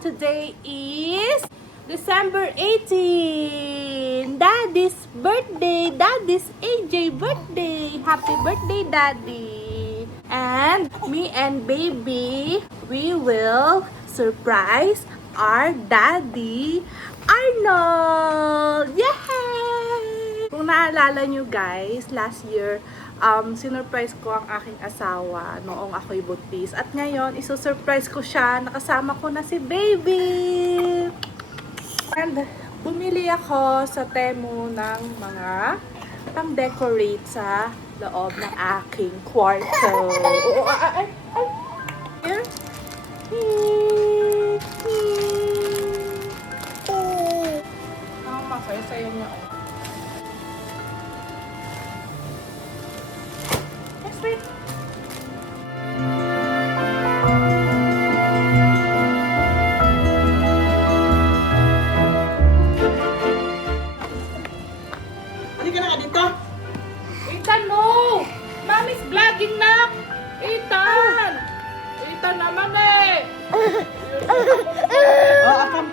today is December 18. Daddy's birthday. Daddy's AJ birthday. Happy birthday, Daddy. And me and baby, we will surprise our daddy, Arnold. Yay! Kung naalala nyo guys, last year, sinurprise ko ang aking asawa noong ako'y buntis. At ngayon, isusurprise ko siya. Nakasama ko na si baby. And bumili ako sa Temu ng mga pang-decorate sa loob ng aking kwarto. Here. Masaya-saya niya. Next week. Halika na ka dito. Ethan, no! Mommy's vlogging na! Ethan! Ethan naman eh! Oh, come.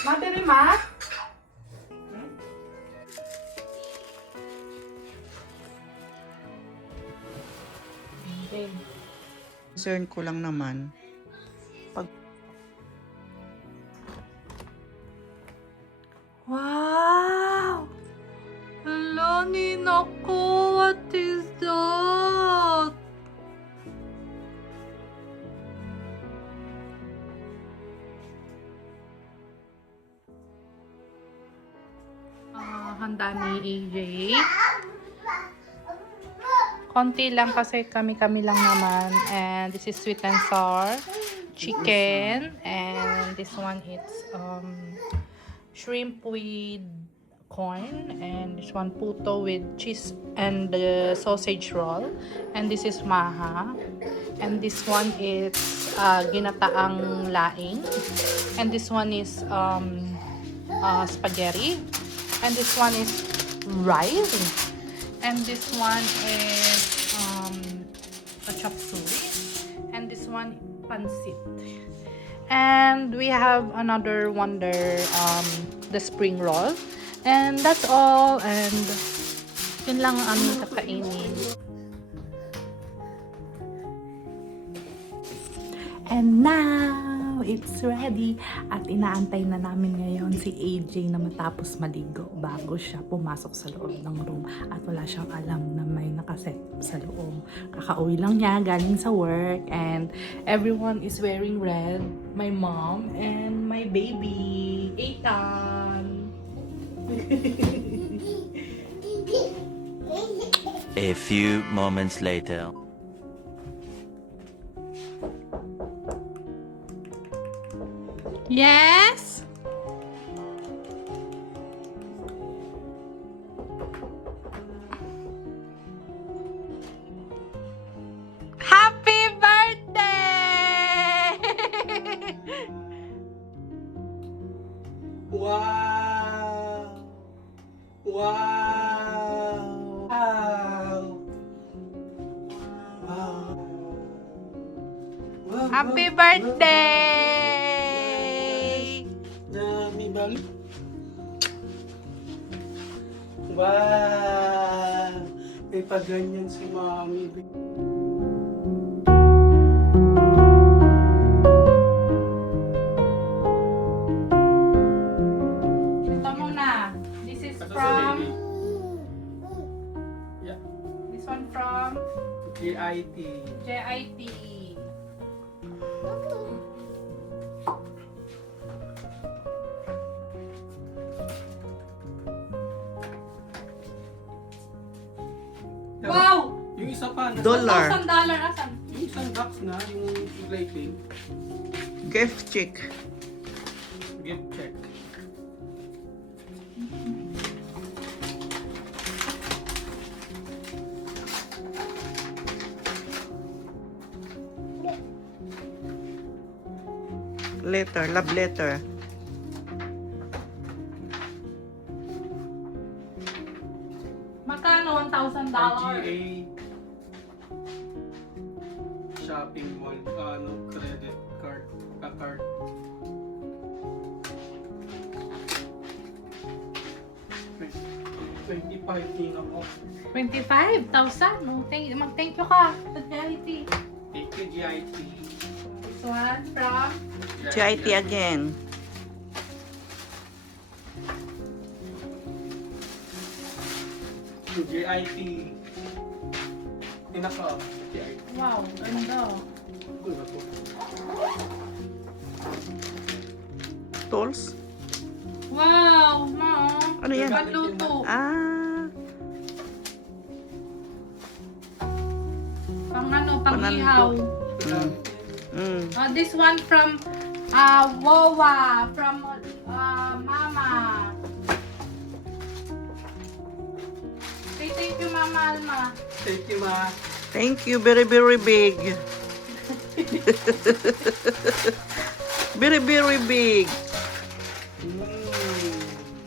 Madami, ma? Concern ko lang naman. Wow! Hello, Nina ko! What is that? Handa ni AJ. Konti lang kasi kami lang naman. And this is sweet and sour chicken. And this one it's shrimp with corn. And this one puto with cheese and sausage roll. And this is maha. And this one is ginataang laing. And this one is spaghetti. And this one is rice. And this one is a chop suey. And this one pancit. And we have another one there, the spring roll. And that's all. And yun lang ang aming kakainin. And now, it's ready. At inaantay na namin ngayon si AJ na matapos maligo bago siya pumasok sa loob ng room. At wala siyang alam na may nakaset sa loob. Kakauwi lang niya galing sa work. And everyone is wearing red. My mom and my baby, Ethan. A few moments later. Yes? Happy birthday! Wow! Wow! Wow! Wow! Happy birthday! Dami balik. Wow! May paganyan si Mami. Ito muna. This is from... Yeah. This one from JIT. JIT. Wow! Yung isa pa, Dollar. $1,000 asan? Yung isang box na, yung plaything. Gift check. Gift check. Letter, love letter. Magkano? $1,000? IGA. Shopping mall. Credit card. Card. $25 din ako. 25,000. No? Mag-thank you ka. Sa charity. Thank you, GIT. This one from... GIT again. GIT. Pinaka. GIT. Wow, ganda. Ano ba to? Tools? Wow, ma. Ano yan? Panluto. Ah, Pang ano, pang Pananluto. ihaw. This one from Wawa, from Mama. Say thank you, Mama Alma. Thank you, ma. thank you. Very, very big. Very, very big.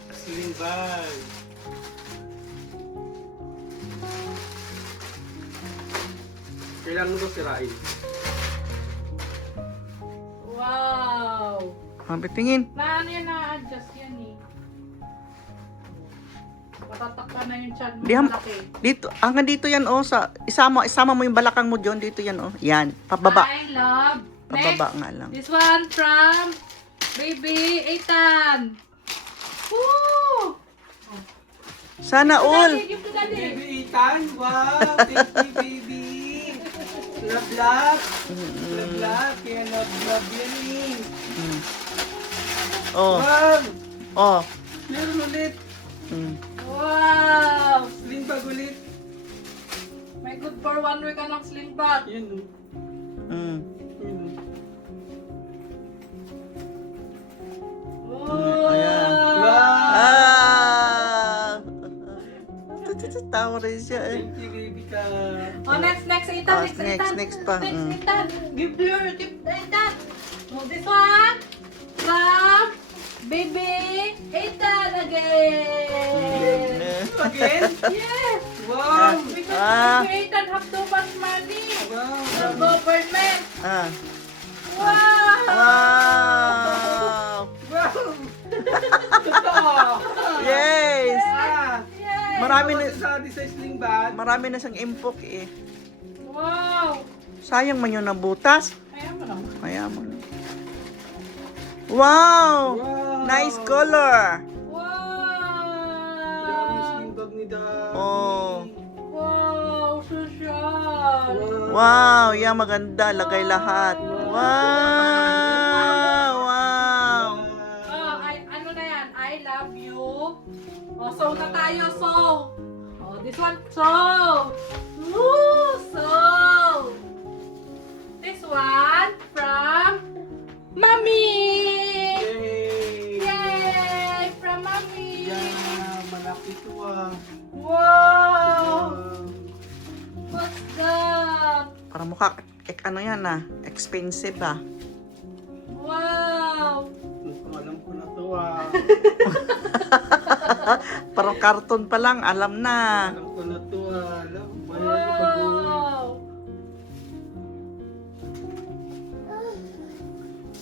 Sling bag. Kailangan mo sirain. Wow. Sabi, tingin. Na ano yan, na-adjust yan eh. Matatakpan na yung chan mo, Di ham- malaki. Dito, hanggang dito yan, oh. Isama mo yung balakang mo dyan. Dito yan, oh. Yan. Pababa. I love. Pababa Next, nga lang. this one from Baby Ethan. Woo! Sana all. Daddy, give to daddy. Baby Ethan, wow! Thank you, baby! Love, love! Love, love! Kaya love, love yan eh! Oh. Wow! Oh. Meron ulit! Mm. Wow! Sling bag ulit! May good for 1 week ka ng sling bag. Yun oh. Mm. Yun oh. Wow! Ayan. Wow! Ah! Tawa rin siya eh. Thank you, baby ka! Oh, next, Ethan, Oh, next, next, Ethan. next pa. Next, Mm. Ethan. Give Ethan. Oh, this one from Baby Ethan again. Again? Yes! Wow! Because Ah. Baby Ethan have too much money. Wow! The government. Ah. Wow! Wow! Wow! Totoo! Yes! Ah! Yes! Marami na, Sabi sa sling bag. marami na siyang impok eh. Wow! Sayang man yun nabutas. Kaya mo lang. Kaya mo na. Wow! Wow! Nice color! Dami Wow! sling bag ni Daddy. Oh. Wow! Social! Wow! Yan maganda. Lagay lahat. Wow! Wow! Oh, ano na yan? I love you. Oh, so na tayo, so. Oh, this one, so. Woo, so. This one from Mommy. Yay! Yay! From Mommy. Yeah, malaki to ah. Wow! Wow. What's that? Para mukha, ano yan ah. Expensive ah. Wow! Mukhang alam ko na to ah. Parang karton pa lang, alam na. Alam ko na to ah. Alam ko ba yan pag-uwi? Wow!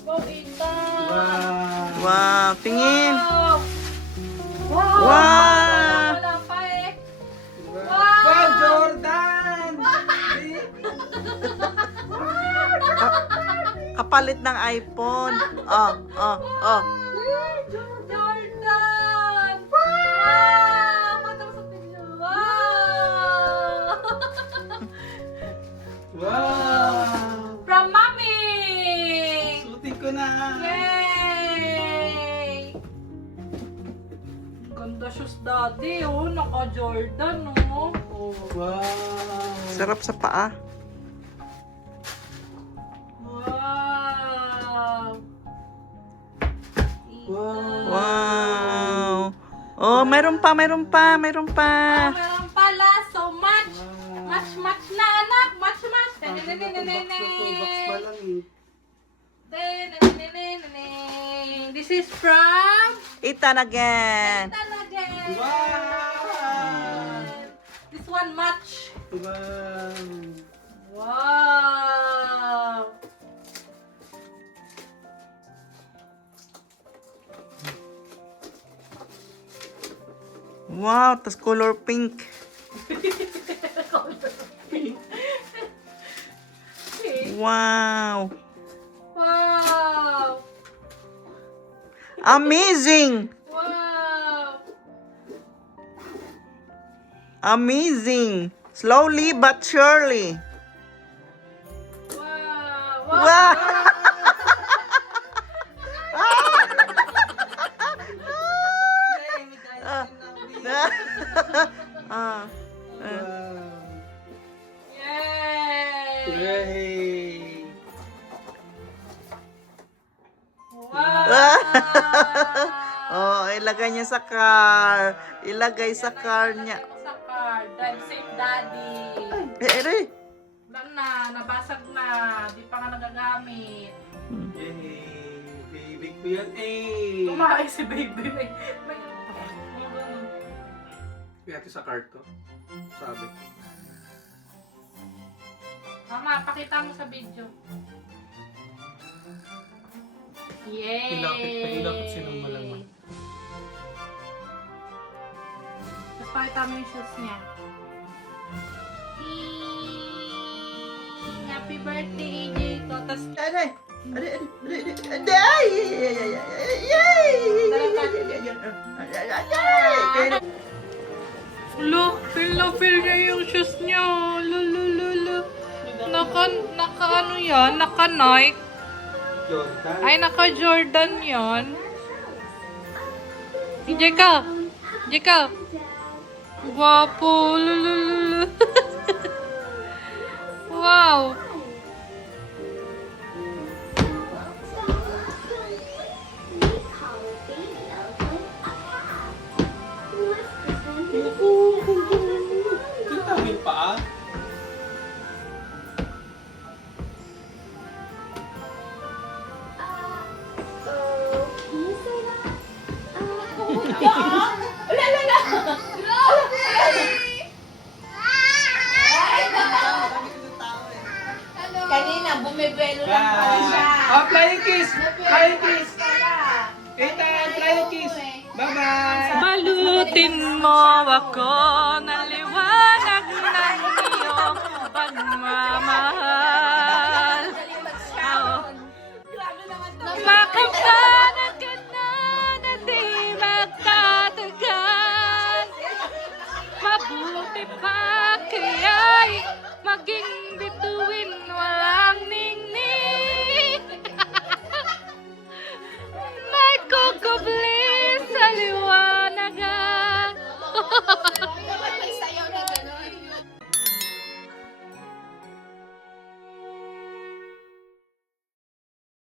Oh, Ethan! Wow! Wow! Tingin! Wow! Wow! Wow! Wala pa eh. Wow! Wow, Jordan! Kapalit ng iPhone. Oh, oh, oh. Jordan! Wow! Mata mo sa picture. Wow! Wow! From Mommy! Suotin ko na! Yay! Ganda shoes daddy, oh. Naka-Jordan, oh. Wow! Sarap sa paa. Wow! Wow. Wow. Oh, mayroon pa, mayroon pa, mayroon pa. Meron pala. So much. Much na anak. Much. Box na to, box pa lang eh. This is from Itan again. Talaga. Wow! This one much. Wow! Wow. Wow, tas color pink. Wow. Wow. Amazing. Wow. Amazing. Slowly but surely. Wow. Wow. Yay! May dahil na ako dito. Ah. Wow! Yay. Yay! Wow. Oh, ilagay niya sa car. Ilagay sa car niya. Sa car. Drive safe, daddy. Ere. Wala na. Nabasag na. Di pa nga nagagamit. Yay! Baby ko yan eh! Kumain si baby. May ganun. Kaya ito sa cart ko. Sabi. Mama, pakita mo sa video. Yay! Ilapit silang malaman. Tapos pakita mo yung shoes niya. Happy birthday, AJ ko. Tapos, Ere. Ere. Ere. Ay. feel niya yung shoes niya. Lulululu. Naka ano yan? Naka Nike. Jordan. Ay, naka Jordan yan. Jeka! Jeka! Guwapo! Lulululu. Wow! Kita mo yung paa? Kanina, bumibelo lang pala siya. Oh, flying kiss! Flying kiss! Kita, flying kiss! Bye-bye! Balutin mo ako ng liwanag ng iyong pagmamahal. Makapanag ka na na di magtatagal. Mabuti pa kaya'y maging bituin walang ningning. Nagkukubli sa liwanagan.